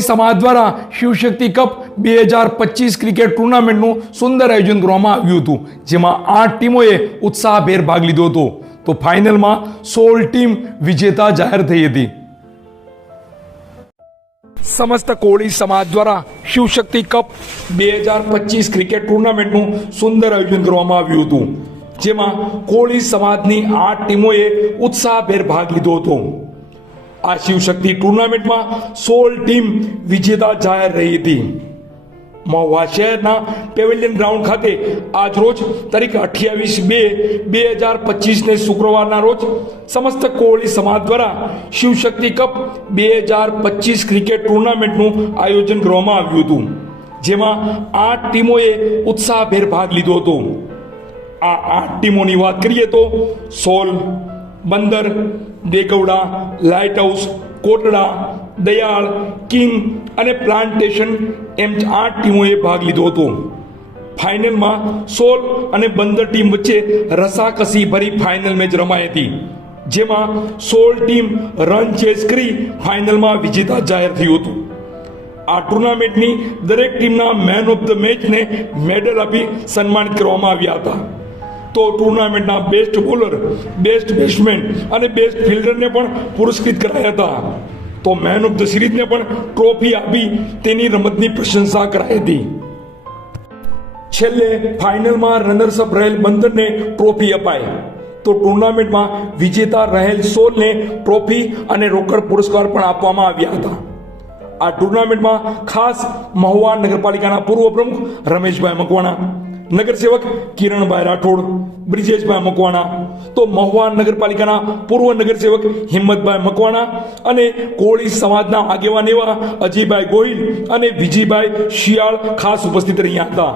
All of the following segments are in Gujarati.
સમાજ દ્વારા શિવશક્તિ કપ બે હજાર પચીસ ક્રિકેટ ટુર્નામેન્ટનું સુંદર આયોજન કરવામાં આવ્યું હતું, જેમાં આઠ ટીમોએ ઉત્સાહભેર ભાગ લીધો હતો. તો ફાઇનલમાં સોળ ટીમ વિજેતા જાહેર થઈ હતી. સમસ્ત કોળી સમાજ દ્વારા શિવશક્તિ કપ બે હજાર પચીસ ક્રિકેટ ટુર્નામેન્ટનું સુંદર આયોજન કરવામાં આવ્યું હતું, જેમાં કોળી સમાજની આઠ ટીમોએ ઉત્સાહભેર ભાગ લીધો હતો. આ શિવશક્તિ ટુર્નામેન્ટમાં સોળ ટીમ વિજેતા જાહેર રહી હતી. મહુવા શહેરના પેવેલિયન ગ્રાઉન્ડ ખાતે આજ રોજ તારીખ અઠ્યાવીસ બે બે હજાર પચીસને શુક્રવારના રોજ સમસ્ત કોહલી સમાજ દ્વારા શિવશક્તિ કપ બે હજાર પચીસ ક્રિકેટ ટુર્નામેન્ટનું આયોજન કરવામાં આવ્યું હતું. જેમાં આઠ ટીમોએ ઉત્સાહભેર ભાગ લીધો હતો. આ આઠ ટીમોની વાત કરીએ તો સોલ, બંદર દેગવડા લાઇટ હાઉસ કોટડા, દયાળ કિંગ અને પ્લાન્ટેશન એમ આઠ ટીમોએ ભાગ લીધો હતો. ફાઇનલમાં સોલ અને બંદર ટીમ વચ્ચે રસાકસી ભરી ફાઇનલ મેચ રમાઈ હતી, જેમાં સોલ ટીમ રન ચેસ કરી ફાઇનલમાં વિજેતા જાહેર થયું હતું. આ ટુર્નામેન્ટની દરેક ટીમના મેન ઓફ ધ મેચને મેડલ આપી સન્માનિત કરવામાં આવ્યા હતા. તો ટુર્નામેન્ટના બેસ્ટ બોલર, બેસ્ટ બેટ્સમેન અને બેસ્ટ ફિલ્ડરને પણ પુરસ્કૃત કરાયા હતા. તો મેન ઓફ ધ સિરીઝને પણ ટ્રોફી આપી તેની રમતની પ્રશંસા કરાઈ હતી. છેલ્લે ફાઇનલમાં રનર્સઅપ રહેલ બંદરને ટ્રોફી અપાઈ. તો ટુર્નામેન્ટમાં વિજેતા રહેલ સોલને ટ્રોફી અને રોકડ પુરસ્કાર પણ આપવામાં આવ્યા હતા. આ ટુર્નામેન્ટમાં ખાસ મહુવા નગરપાલિકાના પૂર્વ પ્રમુખ રમેશભાઈ મકવાણા નગરસેવક કિરણભાઈ રાઠોડ, બ્રિજેશભાઈ મકવાણા, તો મહુવા નગરપાલિકાના પૂર્વ નગરસેવક હિંમતભાઈ મકવાણા અને કોળી સમાજના આગેવાન એવા અજીભાઈ ગોહિલ અને વિજીભાઈ શિયાળ ખાસ ઉપસ્થિત રહ્યા હતા.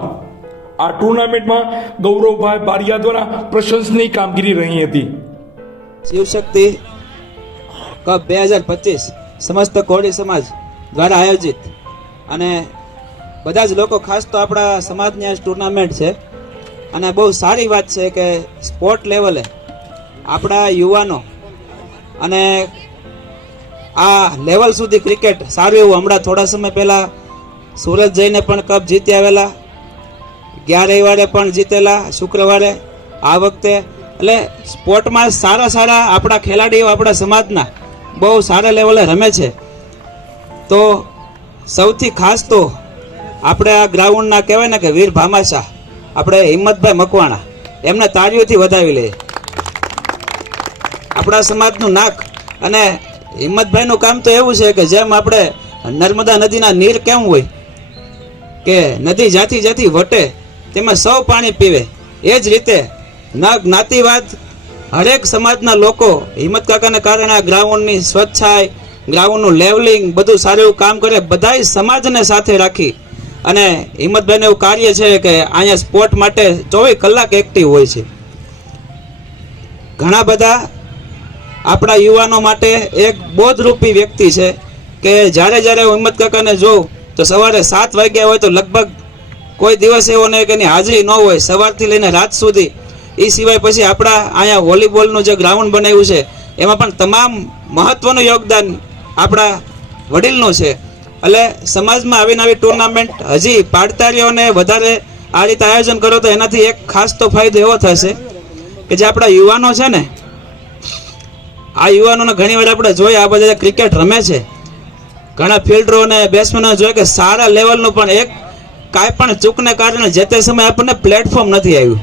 આ ટુર્નામેન્ટમાં ગૌરવભાઈ બારિયા દ્વારા પ્રશંસનીય કામગીરી રહી હતી. શિવશક્તિ કપ બે હજાર પચીસ સમસ્ત કોળી સમાજ દ્વારા આયોજિત અને બધા જ લોકો, ખાસ તો આપણા સમાજની આ ટુર્નામેન્ટ છે, અને બહુ સારી વાત છે કે સ્પોર્ટ લેવલે આપણા યુવાનો અને આ લેવલ સુધી ક્રિકેટ સારું એવું. હમણાં થોડા સમય પહેલાં સુરત જઈને પણ કપ જીતી આવેલા, ગયા રવિવારે પણ જીતેલા, શુક્રવારે આ વખતે. એટલે સ્પોર્ટમાં સારા સારા આપણા ખેલાડીઓ આપણા સમાજના બહુ સારા લેવલે રમે છે. તો સૌથી ખાસ તો આપણે આ ગ્રાઉન્ડના કહેવાય ને કે વીર ભામાશા, આપણે હિંમતભાઈ મકવાણા, એમને તાળીઓથી વધાવી લઈએ. આપણા સમાજનું નાક અને હિંમતભાઈનું કામ તો એવું છે કે જેમ આપણે નર્મદા નદીના નીર કેમ હોય, કે નદી જાતી જાતી વટે તેમાં સૌ પાણી પીવે, એ જ રીતે ન જ્ઞાતિવાદ હરેક સમાજના લોકો હિંમત કાકાને કારણે આ ગ્રાઉન્ડની સ્વચ્છાઈ, ગ્રાઉન્ડનું લેવલિંગ, બધું સારું કામ કરે, બધાય સમાજને સાથે રાખી અને હિંમતભાઈનું એવું કાર્ય છે કે અહીંયા સ્પોર્ટ માટે ચોવીસ કલાક એક્ટિવ હોય છે. ઘણા બધા આપણા યુવાનો માટે એક બોધરૂપી વ્યક્તિ છે કે જ્યારે જ્યારે હું હિંમત કાકાને જોઉં, તો સવારે સાત વાગ્યા હોય તો લગભગ કોઈ દિવસ એવો નહીં કે એની હાજરી ન હોય, સવારથી લઈને રાત સુધી. એ સિવાય પછી આપણા અહીંયા વોલીબોલનું જે ગ્રાઉન્ડ બનાવ્યું છે, એમાં પણ તમામ મહત્વનું યોગદાન આપણા વડીલનું છે. એટલે સમાજમાં આવીને આવી ટુર્નામેન્ટ હજી પાડતારીઓને વધારે આ રીતે આયોજન કરો તો એનાથી એક ખાસ તો ફાયદો એવો થશે કે જે આપણા યુવાનો છે ને, આ યુવાનોને ઘણી વાર આપણે જોઈએ, આ બધા ક્રિકેટ રમે છે. ઘણા ફિલ્ડરો અને બેટ્સમેનો જોઈએ કે સારા લેવલનું પણ એક કાંઈ પણ ચૂકને કારણે જે તે સમયે આપણને પ્લેટફોર્મ નથી આવ્યું.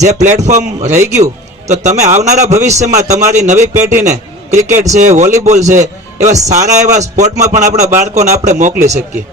જે પ્લેટફોર્મ રહી ગયું, તો તમે આવનારા ભવિષ્યમાં તમારી નવી પેઢીને ક્રિકેટ છે, વોલીબોલ છે એવા સારા એવા સ્પોર્ટમાં પણ આપણા બાળકોને આપણે મોકલી શકીએ.